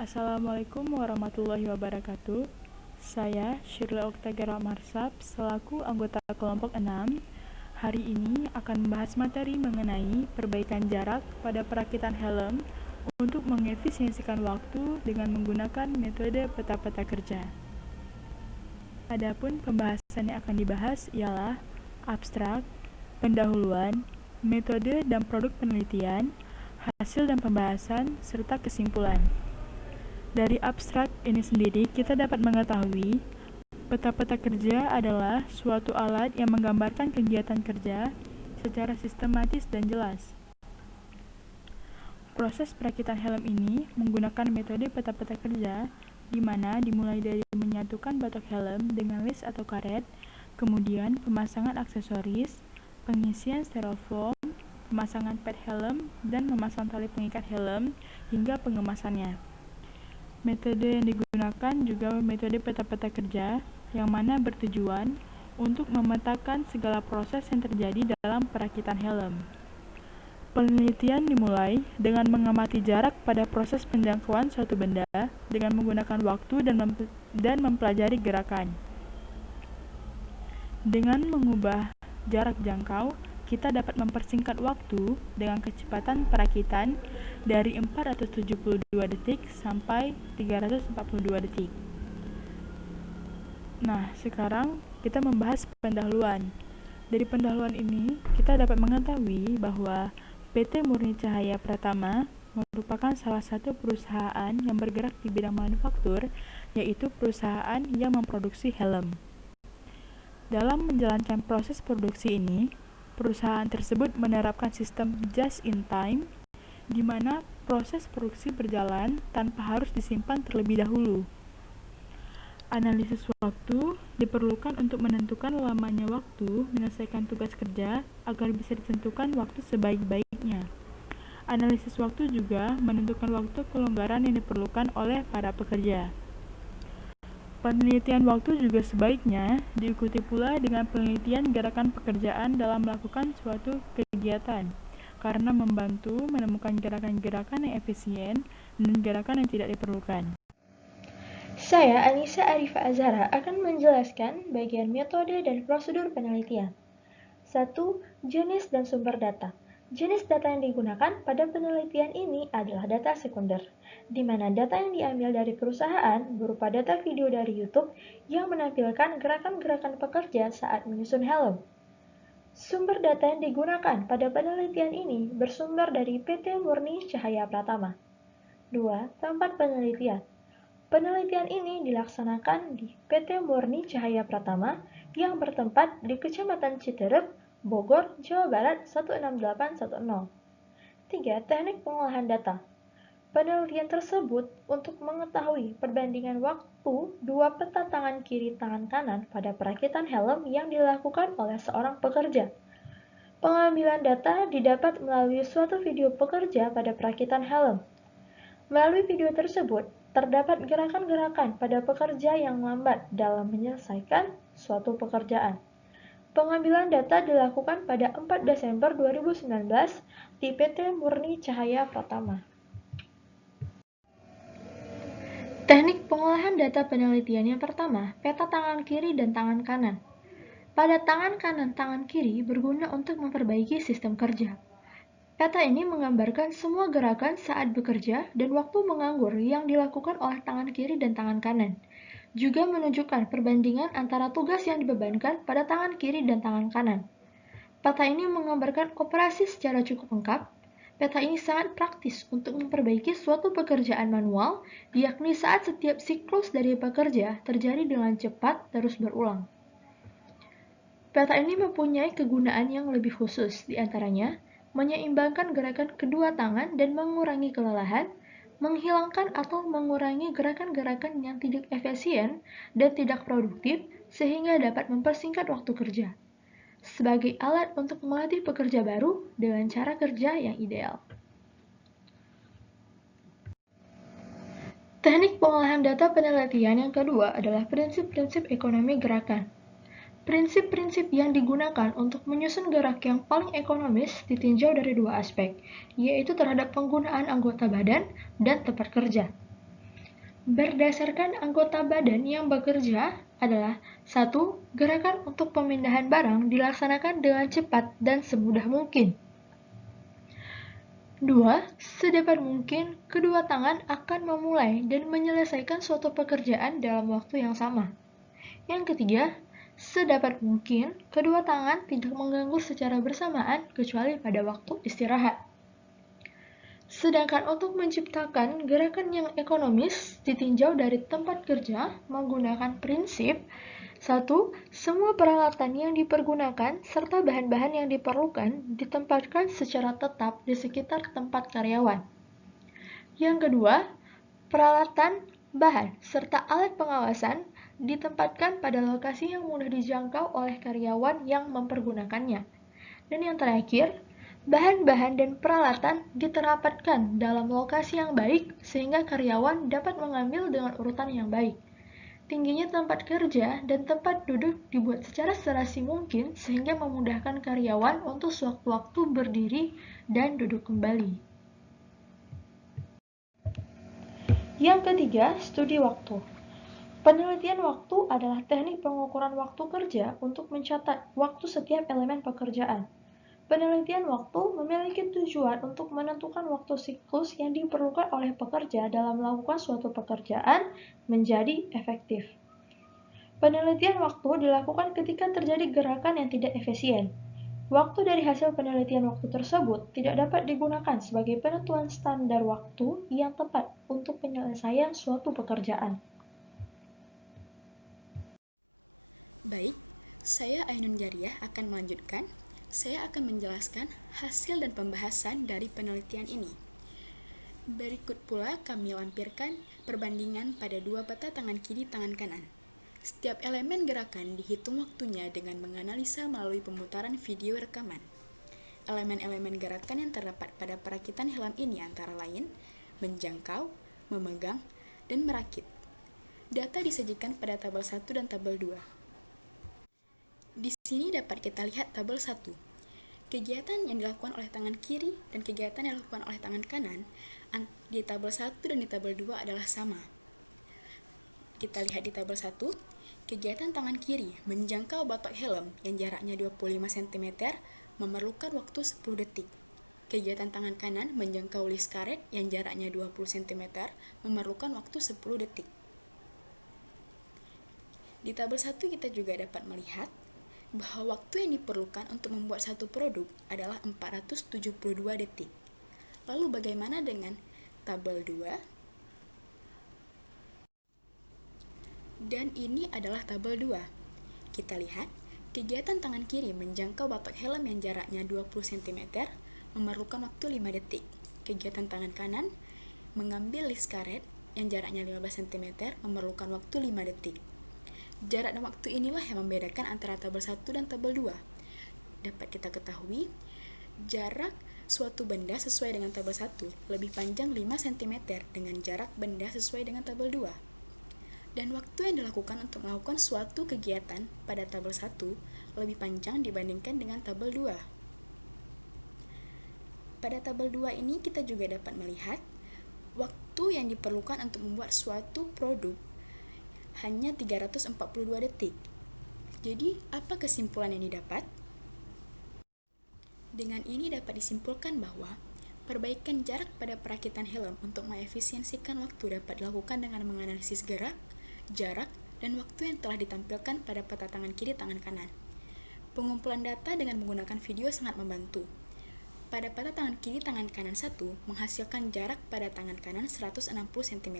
Assalamualaikum warahmatullahi wabarakatuh. Saya Shirley Oktagera Marsab selaku anggota kelompok 6. Hari ini akan membahas materi mengenai perbaikan jarak pada perakitan helm untuk mengefisiensikan waktu dengan menggunakan metode peta-peta kerja. Adapun pembahasan yang akan dibahas ialah abstrak, pendahuluan, metode dan produk penelitian, hasil dan pembahasan, serta kesimpulan. Dari abstrak ini sendiri, kita dapat mengetahui peta-peta kerja adalah suatu alat yang menggambarkan kegiatan kerja secara sistematis dan jelas. Proses perakitan helm ini menggunakan metode peta-peta kerja, di mana dimulai dari menyatukan batok helm dengan list atau karet, kemudian pemasangan aksesoris, pengisian styrofoam, pemasangan pad helm, dan memasang tali pengikat helm, hingga pengemasannya. Metode yang digunakan juga metode peta-peta kerja, yang mana bertujuan untuk memetakan segala proses yang terjadi dalam perakitan helm. Penelitian dimulai dengan mengamati jarak pada proses penjangkauan suatu benda dengan menggunakan waktu dan mempelajari gerakan. Dengan mengubah jarak jangkau, kita dapat mempersingkat waktu dengan kecepatan perakitan dari 472 detik sampai 342 detik. Nah, sekarang kita membahas pendahuluan. Dari pendahuluan ini, kita dapat mengetahui bahwa PT Murni Cahaya Pratama merupakan salah satu perusahaan yang bergerak di bidang manufaktur, yaitu perusahaan yang memproduksi helm. Dalam menjalankan proses produksi ini, perusahaan tersebut menerapkan sistem just-in-time, di mana proses produksi berjalan tanpa harus disimpan terlebih dahulu. Analisis waktu diperlukan untuk menentukan lamanya waktu menyelesaikan tugas kerja agar bisa ditentukan waktu sebaik-baiknya. Analisis waktu juga menentukan waktu kelonggaran yang diperlukan oleh para pekerja. Penelitian waktu juga sebaiknya diikuti pula dengan penelitian gerakan pekerjaan dalam melakukan suatu kegiatan, karena membantu menemukan gerakan-gerakan yang efisien dan gerakan yang tidak diperlukan. Saya, Anissa Arifa Azhara, akan menjelaskan bagian metode dan prosedur penelitian. 1. Jenis dan sumber data. Jenis data yang digunakan pada penelitian ini adalah data sekunder, di mana data yang diambil dari perusahaan berupa data video dari YouTube yang menampilkan gerakan-gerakan pekerja saat menyusun helm. Sumber data yang digunakan pada penelitian ini bersumber dari PT Murni Cahaya Pratama. 2. Tempat penelitian. Penelitian ini dilaksanakan di PT Murni Cahaya Pratama yang bertempat di Kecamatan Citerep, Bogor, Jawa Barat 16810. 3. Teknik pengolahan data. Penelitian tersebut untuk mengetahui perbandingan waktu dua peta tangan kiri tangan kanan pada perakitan helm yang dilakukan oleh seorang pekerja. Pengambilan data didapat melalui suatu video pekerja pada perakitan helm. Melalui video tersebut, terdapat gerakan-gerakan pada pekerja yang lambat dalam menyelesaikan suatu pekerjaan. Pengambilan data dilakukan pada 4 Desember 2019 di PT Murni Cahaya Pratama. Teknik pengolahan data penelitian yang pertama, peta tangan kiri dan tangan kanan. Pada tangan kanan, tangan kiri berguna untuk memperbaiki sistem kerja. Peta ini menggambarkan semua gerakan saat bekerja dan waktu menganggur yang dilakukan oleh tangan kiri dan tangan kanan. Juga menunjukkan perbandingan antara tugas yang dibebankan pada tangan kiri dan tangan kanan. Peta ini menggambarkan operasi secara cukup lengkap. Peta ini sangat praktis untuk memperbaiki suatu pekerjaan manual, yakni saat setiap siklus dari pekerja terjadi dengan cepat terus berulang. Peta ini mempunyai kegunaan yang lebih khusus, diantaranya menyeimbangkan gerakan kedua tangan dan mengurangi kelelahan, menghilangkan atau mengurangi gerakan-gerakan yang tidak efisien dan tidak produktif sehingga dapat mempersingkat waktu kerja. Sebagai alat untuk melatih pekerja baru dengan cara kerja yang ideal. Teknik pengolahan data penelitian yang kedua adalah prinsip-prinsip ekonomi gerakan. Prinsip-prinsip yang digunakan untuk menyusun gerak yang paling ekonomis ditinjau dari dua aspek, yaitu terhadap penggunaan anggota badan dan tempat kerja. berdasarkan anggota badan yang bekerja adalah 1. Gerakan untuk pemindahan barang dilaksanakan dengan cepat dan semudah mungkin. 2. Sedapat mungkin, kedua tangan akan memulai dan menyelesaikan suatu pekerjaan dalam waktu yang sama. Yang ketiga, sedapat mungkin, kedua tangan tidak mengganggu secara bersamaan kecuali pada waktu istirahat. Sedangkan untuk menciptakan gerakan yang ekonomis ditinjau dari tempat kerja menggunakan prinsip 1. Semua peralatan yang dipergunakan serta bahan-bahan yang diperlukan ditempatkan secara tetap di sekitar tempat karyawan. Yang kedua, peralatan, bahan, serta alat pengawasan ditempatkan pada lokasi yang mudah dijangkau oleh karyawan yang mempergunakannya. Dan yang terakhir, bahan-bahan dan peralatan diterapkan dalam lokasi yang baik sehingga karyawan dapat mengambil dengan urutan yang baik. Tingginya tempat kerja dan tempat duduk dibuat secara serasi mungkin sehingga memudahkan karyawan untuk sewaktu-waktu berdiri dan duduk kembali. Yang ketiga, studi waktu. Penelitian waktu adalah teknik pengukuran waktu kerja untuk mencatat waktu setiap elemen pekerjaan. Penelitian waktu memiliki tujuan untuk menentukan waktu siklus yang diperlukan oleh pekerja dalam melakukan suatu pekerjaan menjadi efektif. Penelitian waktu dilakukan ketika terjadi gerakan yang tidak efisien. Waktu dari hasil penelitian waktu tersebut tidak dapat digunakan sebagai penentuan standar waktu yang tepat untuk penyelesaian suatu pekerjaan. Baik, saya Ainun Jariah akan melanjutkan. Saya akan menjelaskan hasil dan pembahasan dari penelitian ini. Berikut pula kami lampirkan perbandingan pada dua peta tangan kiri tangan kanan. Setiap elemen gerakan dihitung waktunya dengan menganalisa melalui pemutaran video rekaman. Elemen-elemen gerakan yang terdapat pada perakitan helm ini antara lain menjangkau, memegang, dan merakit. Data disajikan pada tabel 1 dan tabel 2. Di sini dapat kita lihat tabel 1. Kegiatan yang dilakukan oleh tangan kiri dan kegiatan yang dilakukan oleh tangan kanan di tabel 1 dan di tabel 2 adalah sama. Kita lihat di tabel 1, kegiatan tangan kiri menjangkau batok helm yang jaraknya 25 cm memerlukan waktu 10 detik. Kegiatan tangan kanan menjangkau list karet yang jaraknya 20 cm memerlukan waktu 10 detik. Di tabel 1 kita juga dapat melihat bahwa waktu yang diperlukan untuk membuat satu produk adalah 472 detik. Lalu bagaimana dengan tabel 2? Dan ini adalah tabel 2. Kita lihat, kegiatan tangan kiri menjangkau batok helm yang jaraknya 20 cm memerlukan waktu 5 detik. Kegiatan tangan kanan mengambil list karet yang jaraknya 15 cm memerlukan waktu 5 detik. Jarak dan waktu inilah yang membedakan antara tabel 1 dan tabel 2. Dapat kita ketahui, jarak suatu benda sesuai dengan tabel 1 lebih panjang 5 cm dengan jarak benda sesuai dengan tabel 2. Dan waktu yang dilakukan untuk melakukan suatu kegiatan pada tabel 1 lebih panjang dibandingkan dengan tabel 2. Pada tabel 2 ini kita juga dapat melihat waktu yang diperlukan untuk membuat suatu produk hanya 342 detik. Jadi, apa kesimpulan yang didapat? Dengan ini dapat disimpulkan bahwa perbaikan jarak pada perakitan helm untuk mengefisiensikan waktu dapat dilakukan dengan menganalisis gerak, jarak, dan waktu yang telah ditampilkan pada peta tangan kiri tangan kanan. Pengumpulan data dengan menggunakan video sangat membantu. Pada peta tangan kiri tangan kanan 1 menghasilkan jarak pada tangan kanan 160 cm,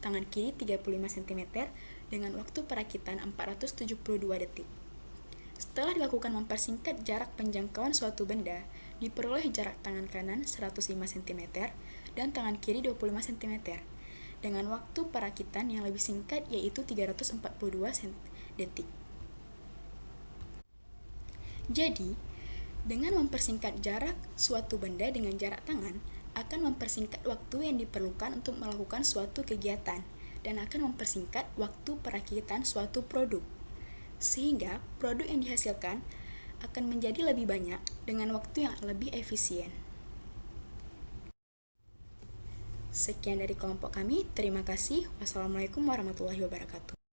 tangan kiri 35 cm dengan waktu perakitan 472 detik. Setelah dilakukan mempersingkat jarak penjangkauan suatu benda, diperoleh jarak tangan kanan 105 cm dan tangan kiri 25 cm dengan waktu perakitan yang lebih singkat yaitu 342 detik. Jadi, dengan mempersingkat jarak suatu benda dengan jarak tangan, akan mempersingkat waktu yang diperlukan untuk melakukan suatu kegiatan dan akan mempersingkat waktu perakitan suatu produk. Sehingga produk yang dihasilkan akan menjadi lebih banyak dengan waktu yang lebih efisien. Sekian dari kelompok kami. Terima kasih. Wassalamualaikum warahmatullahi wabarakatuh.